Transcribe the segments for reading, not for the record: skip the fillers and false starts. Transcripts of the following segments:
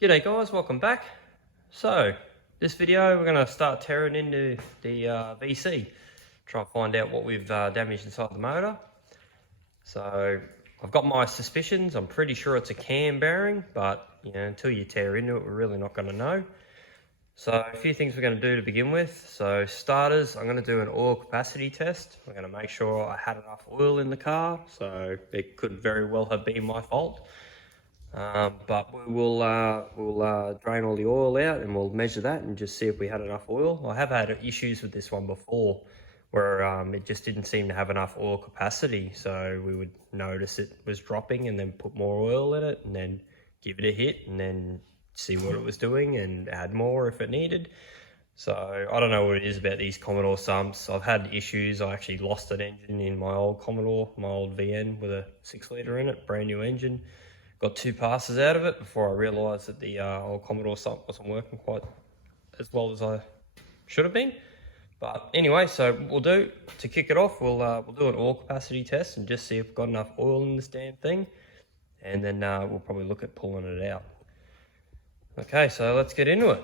G'day guys, welcome back. So, this video we're going to start tearing into the VC, try and find out what we've damaged inside the motor. So, I've got my suspicions. I'm pretty sure it's a cam bearing, but until you tear into it, we're really not going to know. So, a few things we're going to do to begin with. So, starters, I'm going to do an oil capacity test. We're going to make sure I had enough oil in the car, so it could very well have been my fault. But we'll drain all the oil out and we'll measure that and just see if we had enough oil. I have had issues with this one before where it just didn't seem to have enough oil capacity, so we would notice it was dropping and then put more oil in it and then give it a hit and then see what it was doing and add more if it needed. So I don't know what it is about these Commodore sumps. I've had issues. I actually lost an engine in my old Commodore, my old VN with a 6-litre in it, brand new engine. Got 2 passes out of it before I realised that the old Commodore sump wasn't working quite as well as I should have been. But anyway, so we'll do, to kick it off, we'll do an oil capacity test and just see if we've got enough oil in this damn thing. And then we'll probably look at pulling it out. Okay, so let's get into it.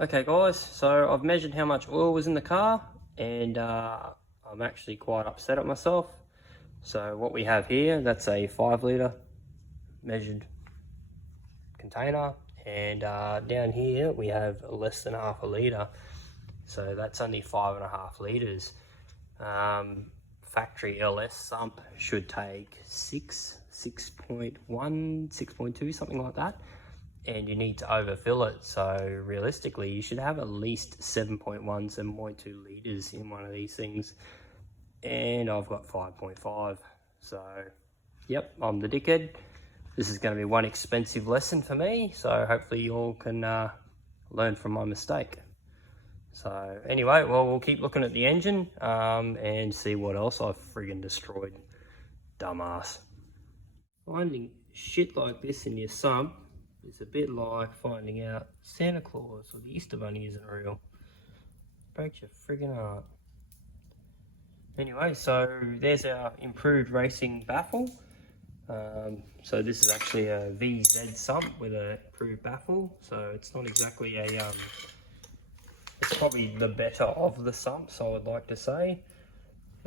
Okay guys, so I've measured how much oil was in the car and I'm actually quite upset at myself. So what we have here, that's a 5-litre measured container, and down here we have less than half a litre, so that's only 5.5 litres. Factory LS sump should take 6.1, 6.2, something like that, and you need to overfill it. So realistically you should have at least 7.1, 7.2 litres in one of these things. And I've got 5.5, so yep, I'm the dickhead. This is going to be one expensive lesson for me, so hopefully you all can learn from my mistake. So anyway, well, we'll keep looking at the engine and see what else I've friggin' destroyed. Dumbass. Finding shit like this in your sump is a bit like finding out Santa Claus or the Easter Bunny isn't real. Breaks your friggin' heart. Anyway, so there's our improved racing baffle. So this is actually a VZ sump with an improved baffle. So it's not exactly a, it's probably the better of the sumps, I would like to say.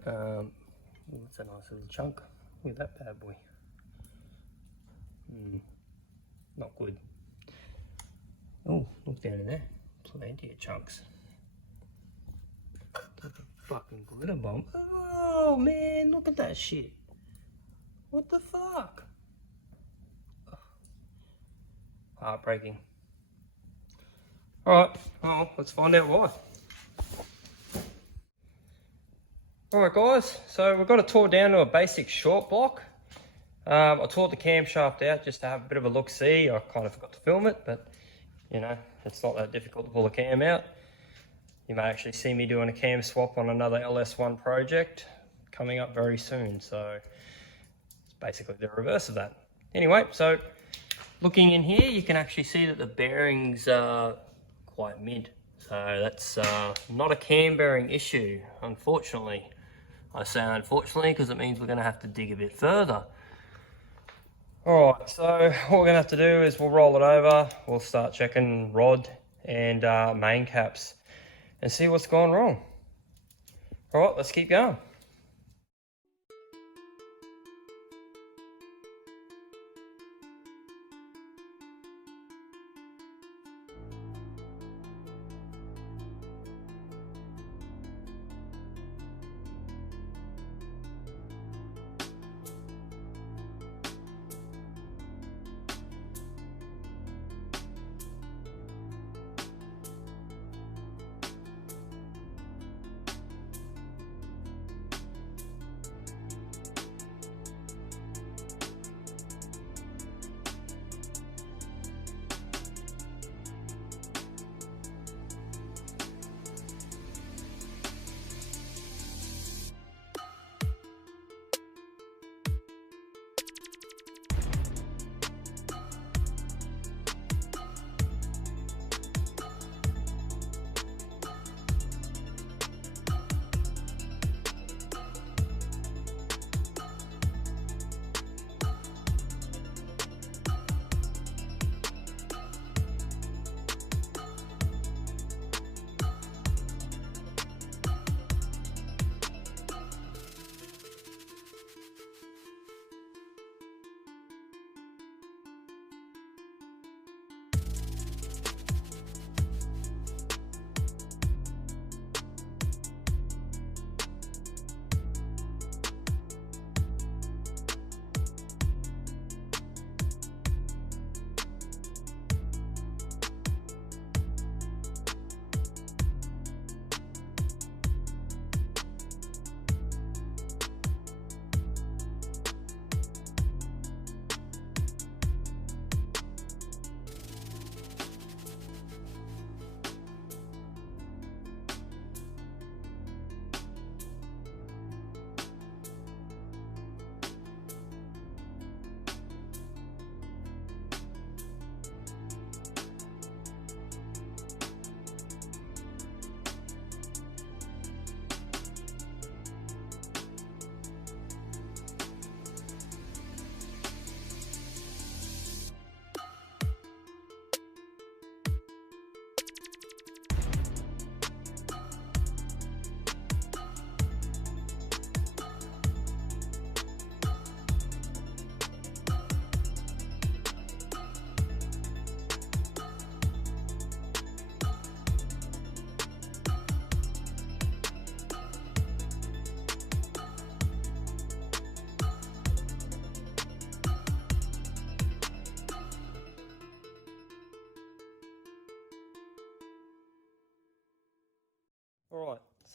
That's a nice little chunk. Look at that bad boy. Not good. Oh, look down in there. Plenty of chunks. Fucking glitter bomb. Oh man, look at that shit. What the fuck? Heartbreaking. Alright, well, let's find out why. Alright guys, so we've got it tore down to a basic short block. I tore the camshaft out just to have a bit of a look-see. I kind of forgot to film it, but you know, it's not that difficult to pull a cam out. You may actually see me doing a cam swap on another LS1 project coming up very soon. So it's basically the reverse of that. Anyway, so looking in here, you can actually see that the bearings are quite mid. So that's not a cam bearing issue, unfortunately. I say unfortunately because it means we're going to have to dig a bit further. Alright, so what we're going to have to do is we'll roll it over, we'll start checking rod and main caps and see what's gone wrong. All right, let's keep going.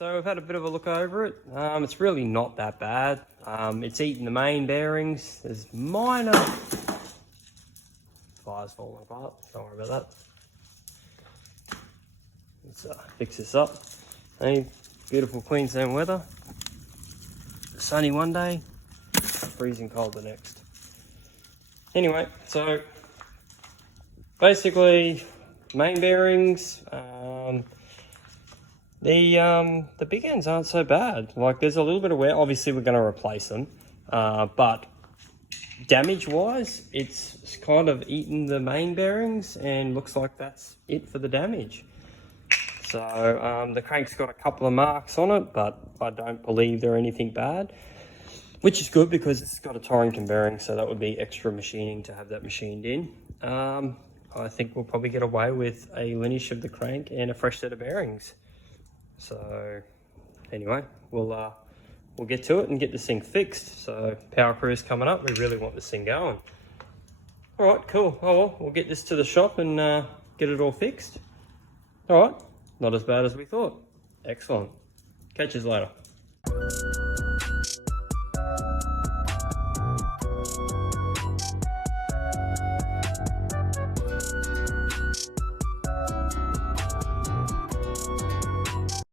so we've had a bit of a look over it. It's really not that bad. It's eating the main bearings. There's minor fires falling apart. Don't worry about that. Let's fix this up. Hey, beautiful Queensland weather. Sunny one day, freezing cold the next. Anyway, so basically main bearings. The big ends aren't so bad. Like, there's a little bit of wear. Obviously we're going to replace them, but damage wise it's kind of eaten the main bearings and looks like that's it for the damage. So the crank's got a couple of marks on it, but I don't believe they're anything bad, which is good because it's got a Torrington bearing, so that would be extra machining to have that machined in. I think we'll probably get away with a lineage of the crank and a fresh set of bearings. So anyway, we'll get to it and get this thing fixed. So power crew's coming up. We really want this thing going. All right, cool. Oh well, we'll get this to the shop and get it all fixed. All right, not as bad as we thought. Excellent. Catch you later.